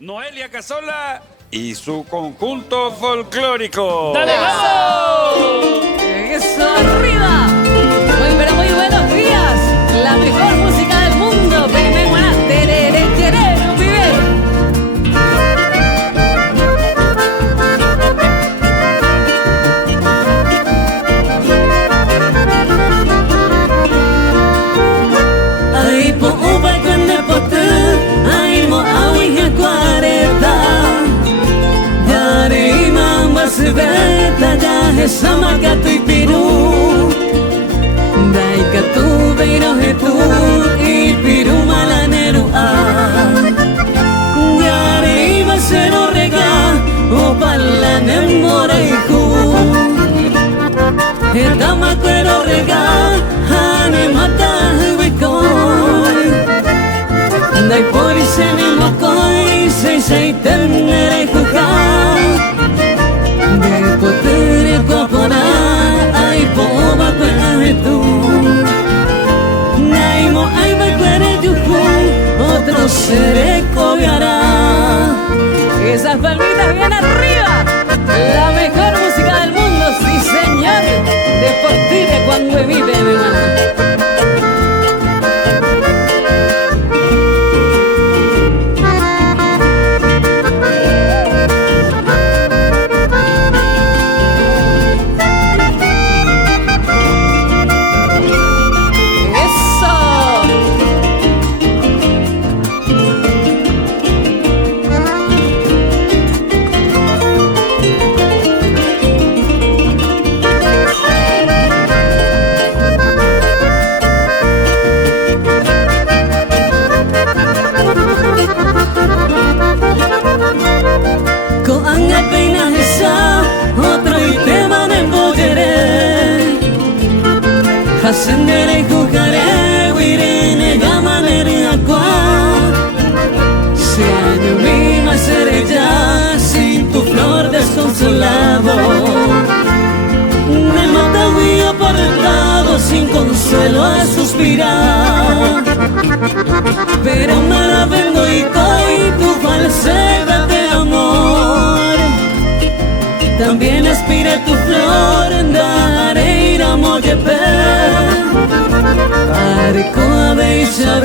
Noelia Casola y su conjunto folclórico. ¡Dale, vamos! ¡Eso arriba! Muy pero muy buenos días. La mejor música del mundo. Peme guaná, terere, terere, vive. Ay, po uba kwenye pote, ay mo awi ya kwareta. Yare imam basibeta, jahe sama katu ipiru. Dai katu beiro hetu, ipiru malaneru a. Yare ima seno rega, opala nemora iku. Hedama kwero rega, hane mata hubikoy. Dai pori se ne mokoy, sei tenere kukai. De potere kopona, ai poba kwere tu. Naimo ai vai kwere yuku, otro seré koyara. Esas palmitas bien arriba. La mejor música del mundo, sí señor. De Fortire cuando vive mi hermana. Hasendere kukare wirene gamanere aqua. Si año mi seré ya sin tu flor desconsolado. Me mata muy apartado sin consuelo a suspirar. Pero me la vendo y coi tu falsedad de amor. También aspiré tu flor en dar ir a mojeper. Arco a beijar